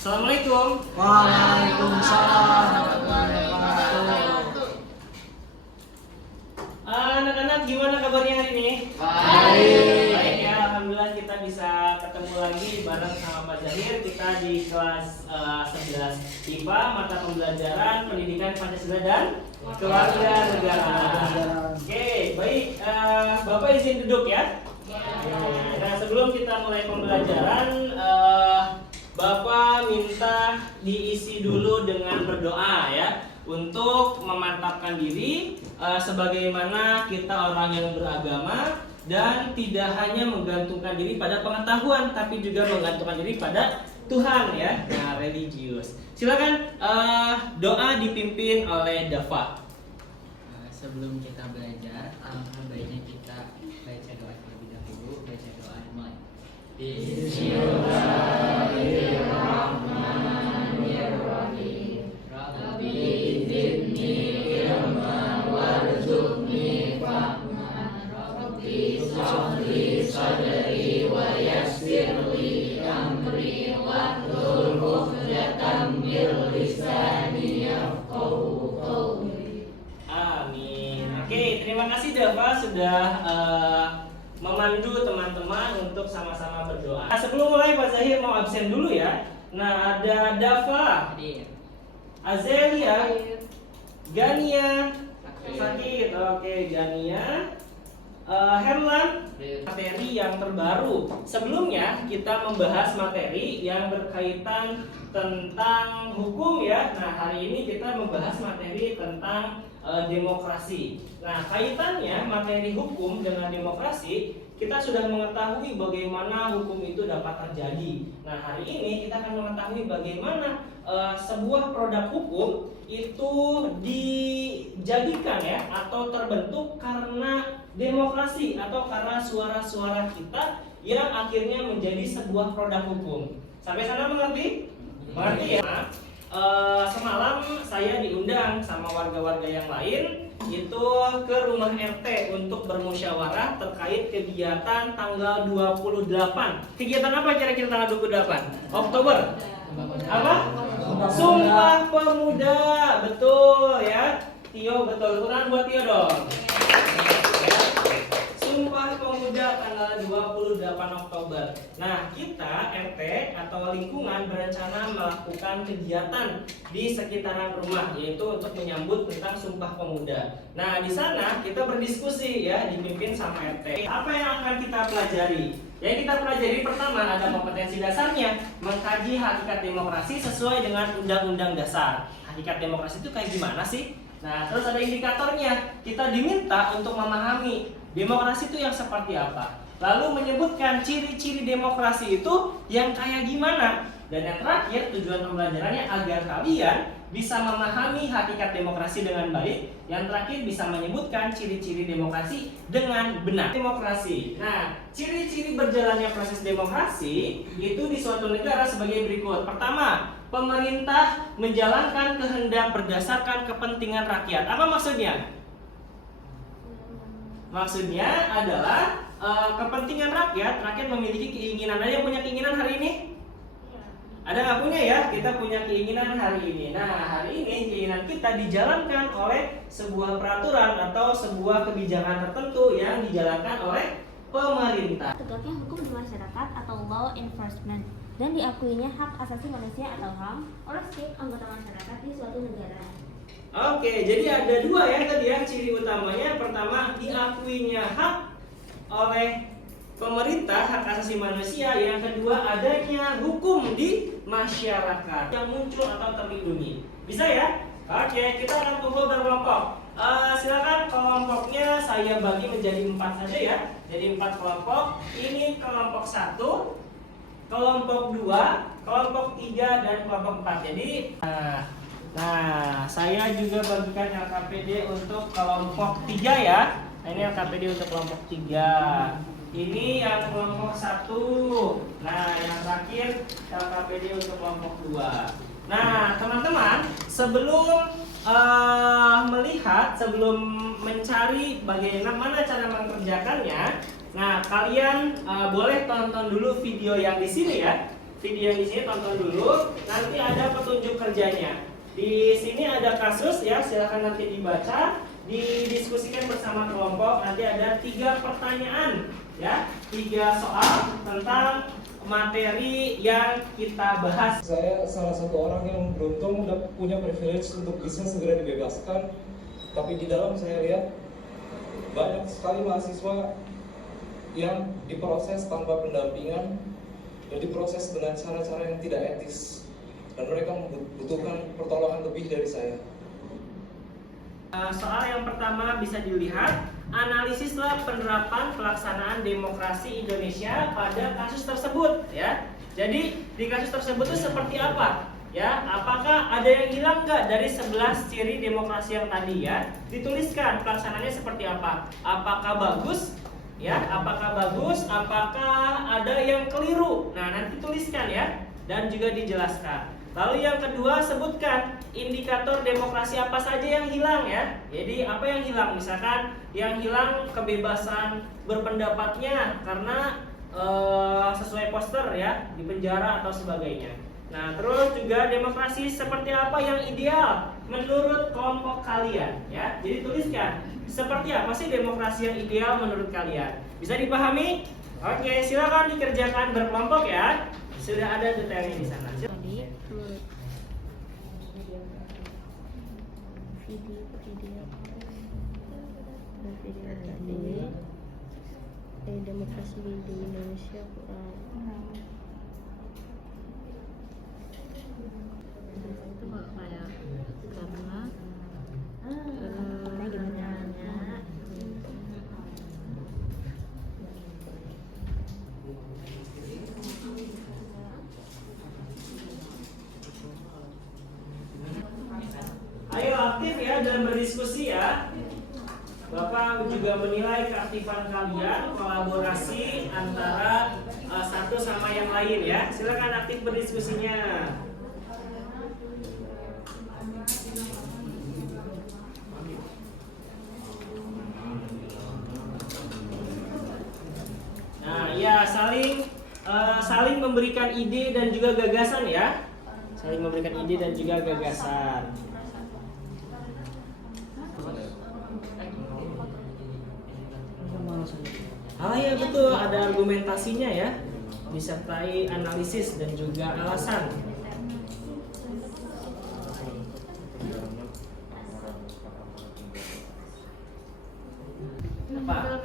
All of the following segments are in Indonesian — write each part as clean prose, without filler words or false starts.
Assalamualaikum. Waalaikumsalam warahmatullahi wabarakatuh. Anak-anak, gimana kabarnya hari ini? Baik. Baik ya, alhamdulillah kita bisa ketemu lagi bareng sama Pak Zahir. Kita di kelas 11 IPA, mata pembelajaran Pendidikan Pancasila dan Keluarga Negara. Oke, baik. Bapak izin duduk ya. Nah, sebelum kita mulai pembelajaran, Bapak minta diisi dulu dengan berdoa ya, untuk memantapkan diri sebagaimana kita orang yang beragama dan tidak hanya menggantungkan diri pada pengetahuan tapi juga menggantungkan diri pada Tuhan ya. Nah, religius. Silakan doa dipimpin oleh Dava. Sebelum kita belajar, alangkah baiknya kita baca doa terlebih dahulu. Baca doa dimulai. Bismillahirrahmanirrahim. Rabbi zidni ilman warzuqni fahman. Rabbi shrahli sadri wa yassirli amri wahlul 'uqdatam min lisani yafqahu qawli. Amin. Oke, terima kasih Dava sudah memandu teman-teman untuk sama-sama berdoa. Nah, sebelum mulai Pak Zahir mau absen dulu ya. Nah, ada Dava, Azelia, Gania, sakit. Oke, Gania, Herlan, materi yang terbaru. Sebelumnya kita membahas materi yang berkaitan tentang hukum ya. Nah, hari ini kita membahas materi tentang demokrasi. Nah, kaitannya materi hukum dengan demokrasi, kita sudah mengetahui bagaimana hukum itu dapat terjadi. Nah, hari ini kita akan mengetahui bagaimana sebuah produk hukum itu dijadikan ya atau terbentuk karena demokrasi atau karena suara-suara kita yang akhirnya menjadi sebuah produk hukum. Sampai sana mengerti? Mengerti ya? Semalam saya diundang sama warga-warga yang lain itu ke rumah RT untuk bermusyawarah terkait kegiatan tanggal 28. Kegiatan apa kira-kira tanggal 28? Oktober. Apa? Sumpah Pemuda. Betul ya. Tio betul. Tepuk buat Tio dong. Sumpah Pemuda tanggal 28 Oktober. Nah, kita RT atau lingkungan berencana melakukan kegiatan di sekitaran rumah, yaitu untuk menyambut tentang Sumpah Pemuda. Nah, di sana kita berdiskusi ya, dipimpin sama RT. Apa yang akan kita pelajari? Yang kita pelajari pertama ada kompetensi dasarnya, mengkaji hakikat demokrasi sesuai dengan Undang-Undang Dasar. Hakikat demokrasi itu kayak gimana sih? Nah, terus ada indikatornya. Kita diminta untuk memahami demokrasi itu yang seperti apa. Lalu menyebutkan ciri-ciri demokrasi itu yang kayak gimana. Dan yang terakhir, tujuan pembelajarannya agar kalian bisa memahami hakikat demokrasi dengan baik. Yang terakhir bisa menyebutkan ciri-ciri demokrasi dengan benar. Demokrasi. Nah, ciri-ciri berjalannya proses demokrasi itu di suatu negara sebagai berikut. Pertama, pemerintah menjalankan kehendak berdasarkan kepentingan rakyat. Apa maksudnya? Maksudnya adalah kepentingan rakyat. Rakyat memiliki keinginan. Ada yang punya keinginan hari ini? Ada nggak punya ya? Kita punya keinginan hari ini. Nah, hari ini keinginan kita dijalankan oleh sebuah peraturan atau sebuah kebijakan tertentu yang dijalankan oleh pemerintah. Tegaknya hukum di masyarakat atau law enforcement dan diakuinya hak asasi manusia atau HAM oleh setiap anggota masyarakat di suatu negara. Oke, jadi ada dua ya tadi ya ciri utamanya. Pertama, diakuinya hak oleh pemerintah, hak asasi manusia. Yang kedua, adanya hukum di masyarakat yang muncul atau terlindungi. Bisa ya? Oke, kita akan kumpul berkelompok. Silakan kelompoknya saya bagi menjadi 4 saja ya. Jadi 4 kelompok. Ini kelompok 1, kelompok 2, kelompok 3, dan kelompok 4. Jadi nah, saya juga bagikan LKPD untuk kelompok 3 ya. Nah, ini LKPD untuk kelompok 3. Ini yang kelompok 1. Nah, yang terakhir LKPD untuk kelompok 2. Nah, teman-teman, sebelum sebelum mencari bagaimana cara mengerjakannya, nah kalian boleh tonton dulu video yang di sini ya. video di sini, tonton dulu. Nanti ada petunjuk kerjanya. Di sini ada kasus ya, silakan nanti dibaca, didiskusikan bersama kelompok. Nanti ada 3 pertanyaan ya, 3 soal tentang materi yang kita bahas. Saya salah satu orang yang beruntung udah punya privilege untuk bisa segera dibebaskan. Tapi di dalam saya lihat banyak sekali mahasiswa yang diproses tanpa pendampingan dan diproses dengan cara-cara yang tidak etis. Dan mereka membutuhkan pertolongan lebih dari saya. Soal yang pertama bisa dilihat, analisislah penerapan pelaksanaan demokrasi Indonesia pada kasus tersebut ya. Jadi di kasus tersebut itu seperti apa? Ya, apakah ada yang hilang nggak dari 11 ciri demokrasi yang tadi ya? Dituliskan pelaksanaannya seperti apa? Apakah bagus? Ya, apakah bagus? Apakah ada yang keliru? Nah, nanti tuliskan ya dan juga dijelaskan. Lalu yang kedua, sebutkan indikator demokrasi apa saja yang hilang ya. Jadi apa yang hilang? Misalkan yang hilang kebebasan berpendapatnya karena sesuai poster ya, di penjara atau sebagainya. Nah, terus juga demokrasi seperti apa yang ideal menurut kelompok kalian ya. Jadi tuliskan seperti apa sih demokrasi yang ideal menurut kalian. Bisa dipahami? Oke, silakan dikerjakan berkelompok ya. Sudah ada detailnya di sana. Demokrasi di Indonesia kurang itu nggak kayak karena Ayo aktif ya dalam berdiskusi ya. Bapak juga menilai keaktifan kalian, kolaborasi antara satu sama yang lain ya. Silakan aktif berdiskusinya. Nah, ya saling memberikan ide dan juga gagasan ya. Saling memberikan ide dan juga gagasan. Ya betul, ada argumentasinya ya, disertai analisis dan juga alasan.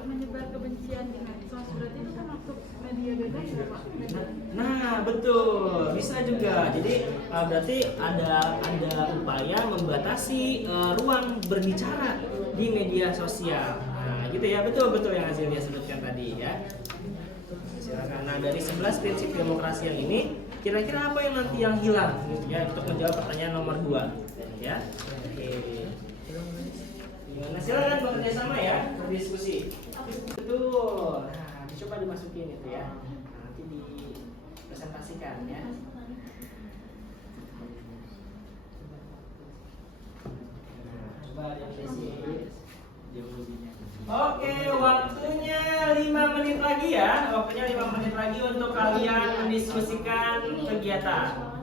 Menyebar kebencian di medsos berarti itu kan masuk media bebas ya Pak? Nah betul, bisa juga. Jadi berarti ada upaya membatasi ruang berbicara di media sosial. Nah gitu ya, betul yang Azilnya sebutkan tadi ya. Silakan. Nah dari 11 prinsip demokrasi yang ini, kira-kira apa yang nanti yang hilang ya untuk menjawab pertanyaan nomor 2 ya. Oke. Gimana? Silakan bekerja sama ya, berdiskusi. Betul. Nah, dicoba dimasukin itu ya. Nah, nanti dipresentasikan ya. Coba dianalisis. Oke, waktunya 5 menit lagi ya. Waktunya 5 menit lagi untuk kalian mendiskusikan kegiatan.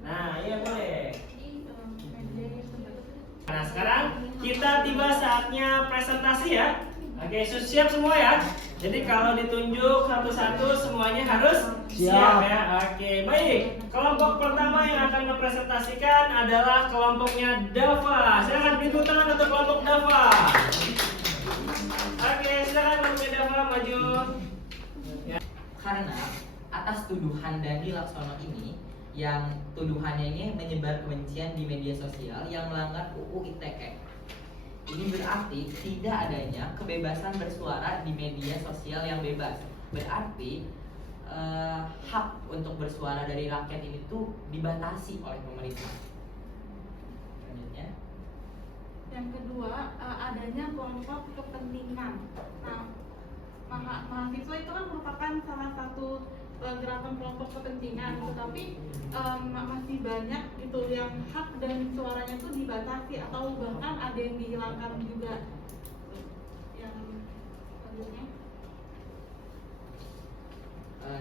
Nah, iya boleh. Nah, sekarang kita tiba saatnya presentasi ya. Oke, siap semua ya. Jadi kalau ditunjuk satu-satu semuanya harus siap ya. Oke, baik. Kelompok pertama yang akan mempresentasikan adalah kelompoknya Dava. Silakan beri tepuk tangan untuk kelompok Dava. Oke, silakan kelompoknya Dava maju. Ya. Karena atas tuduhan Dandi Laksono ini, yang tuduhannya ini menyebar kebencian di media sosial yang melanggar UU ITE. Ini berarti tidak adanya kebebasan bersuara di media sosial yang bebas. Berarti hak untuk bersuara dari rakyat ini tuh dibatasi oleh pemerintah. Selanjutnya, Yang kedua, adanya kelompok kepentingan. Nah, mahasiswa itu kan merupakan salah satu gerakan kelompok kepentingan, tetapi masih banyak gitu yang hak dan suaranya itu dibatasi atau bahkan ada yang dihilangkan juga. Yang selanjutnya,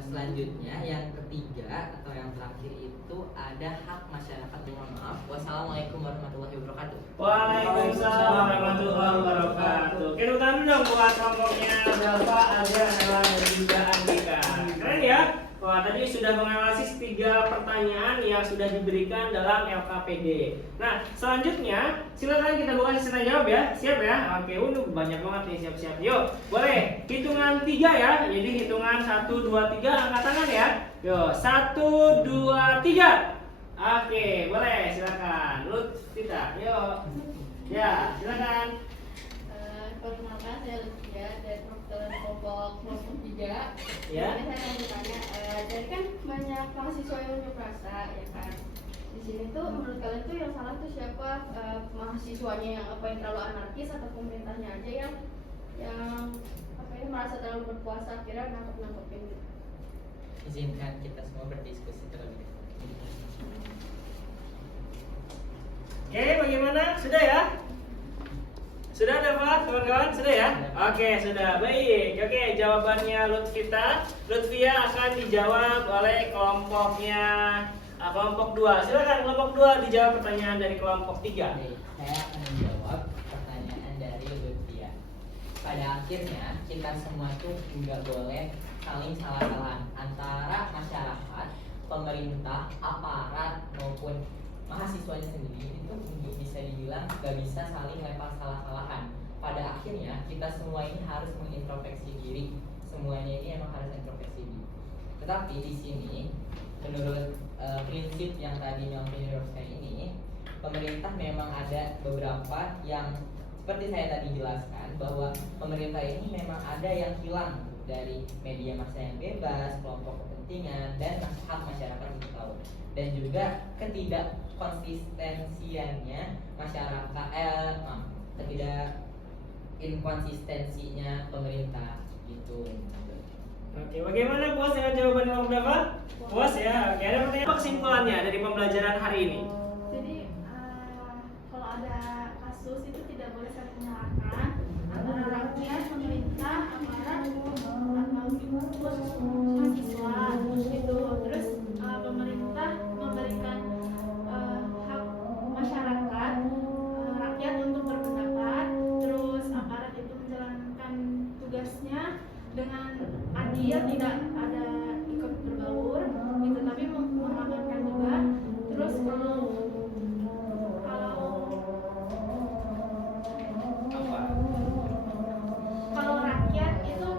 selanjutnya yang ketiga atau yang terakhir itu ada hak masyarakat. Mohon maaf. Wassalamualaikum warahmatullahi wabarakatuh. Waalaikumsalam warahmatullahi wabarakatuh. Kita tanda dong buat kelompoknya Dava, Azhar, Nela, dan juga Andika. Keren ya? Wah, tadi sudah menganalisis 3 pertanyaan yang sudah diberikan dalam LKPD. Nah, selanjutnya silakan kita buka sesi tanya jawab ya. Siap ya? Oke, banyak banget nih, siap-siap. Yuk, boleh hitungan 3 ya. Jadi hitungan 1, 2, 3 angkat tangan ya. Yuk, 1, 2, 3. Oke, boleh silakan. Lutfita, yuk. Ya, silakan. Perkenalkan, saya Lutfia dari kelompok 3. Ya. Jadi saya mau bertanya, jadi kan banyak mahasiswa yang unjuk rasa ya kan. Di sini tuh menurut kalian tuh yang salah tuh siapa? Mahasiswanya yang apa yang terlalu anarkis atau pemerintahnya aja yang apa ya, merasa terlalu berkuasa akhirnya nangkep-nangkepin gitu. Izinkan kita semua berdiskusi terlebih dahulu. Oke, bagaimana? Sudah ya? Sudah dapat kawan-kawan? Sudah ya? Oke, sudah. Baik. Oke, jawabannya Lutfia akan dijawab oleh kelompoknya kelompok 2. Silakan kelompok 2 dijawab pertanyaan dari kelompok 3. Baik, saya akan menjawab pertanyaan dari Lutfia. Pada akhirnya kita semua tuh nggak boleh saling salah-salahan antara masyarakat, pemerintah, aparat maupun mahasiswanya sendiri itu bisa dibilang gak bisa saling lempar salah-salahan. Pada akhirnya kita semua ini harus mengintrospeksi diri. Semuanya ini emang harus introspeksi diri. Tetapi di sini menurut prinsip yang tadi yang menjelaskan ini, pemerintah memang ada beberapa yang seperti saya tadi jelaskan bahwa pemerintah ini memang ada yang hilang dari media massa yang bebas, kelompok kepentingan, dan hak masyarakat untuk tahu. Dan juga ketidakkonsistensiannya masyarakat, ketidak inkonsistensinya pemerintah gitu. Oke, bagaimana puas dengan jawaban kelompok berapa? Puas ya. Oke, ada pertanyaan apa kesimpulannya dari pembelajaran hari ini? Jadi kalau ada kasus itu tidak boleh saling menyalahkan antara rakyat, pemerintah, aparat, atau mahasiswa gitu. Terus pemerintah memberikan hak masyarakat, rakyat untuk berpendapat. Terus aparat itu menjalankan tugasnya dengan adil, tidak ada ikut berbaur gitu, tapi mengamankan juga. Terus kalau rakyat itu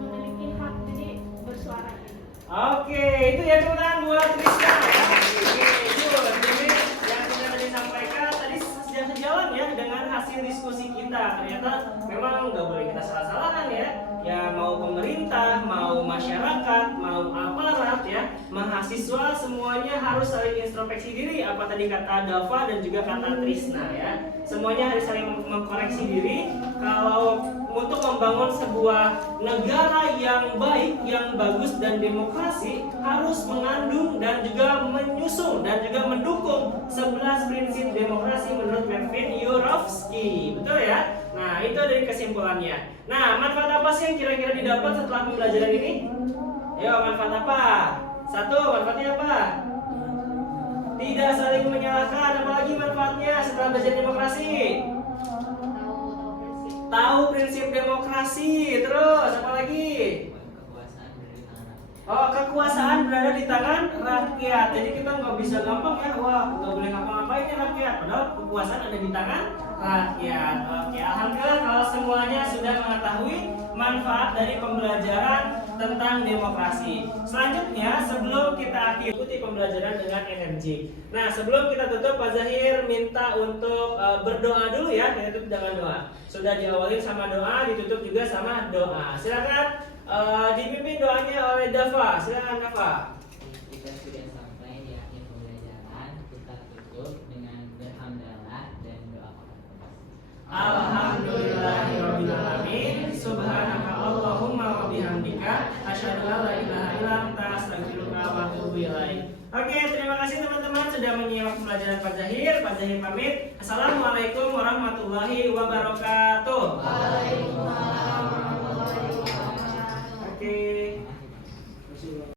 memiliki hak jadi bersuara gitu. Oke, itu ya teman-teman buat Rizka. Oke, itu jadi yang sudah tadi sampaikan tadi sudah sejalan ya dengan hasil diskusi kita. Ternyata memang nggak boleh kita salah-salahan ya. Ya mau pemerintah, mau masyarakat, mau aparat ya, mahasiswa semuanya harus saling introspeksi diri. Apa tadi kata Dava dan juga kata Trisna ya. Semuanya harus saling mengkoreksi diri kalau untuk membangun sebuah negara yang baik, yang bagus dan demokrasi harus mengandung dan juga menyusun dan juga mendukung 11 prinsip demokrasi menurut Melvin Yurovsky. Betul ya? Nah, itu dari kesimpulannya. Nah, manfaat apa sih yang kira-kira didapat setelah pembelajaran ini? Ayo, manfaat apa? 1, manfaatnya apa? Tidak saling menyalahkan. Apalagi manfaatnya setelah belajar demokrasi? Tahu prinsip demokrasi. Terus apa lagi? Kekuasaan berada di tangan rakyat. Jadi kita nggak bisa gampang ya, wah nggak boleh ngapa-ngapain ya rakyat. Padahal kekuasaan ada di tangan rakyat. Oke, alhamdulillah kalau semuanya sudah mengetahui manfaat dari pembelajaran tentang demokrasi. Selanjutnya, sebelum kita ikuti pembelajaran dengan energi. Nah, sebelum kita tutup, Pak Zahir minta untuk berdoa dulu ya. Kita tutup dengan doa. Sudah diawali sama doa, ditutup juga sama doa. Silakan dipimpin doanya oleh Dava. Silakan Dava. Kita sudah sampai di akhir pembelajaran, kita tutup dengan berhamdalah dan doa. Alhamdulillahirabbil alamin. Subhanaka Allahumma wa bihamdika asyhadu an la ilaha illa anta astaghfiruka wa atubu ilaik. Oke, terima kasih teman-teman sudah menyimak pembelajaran Pak Zahir. Pak Zahir pamit. Assalamualaikum warahmatullahi wabarakatuh. Waalaikumsalam warahmatullahi wabarakatuh. Oke.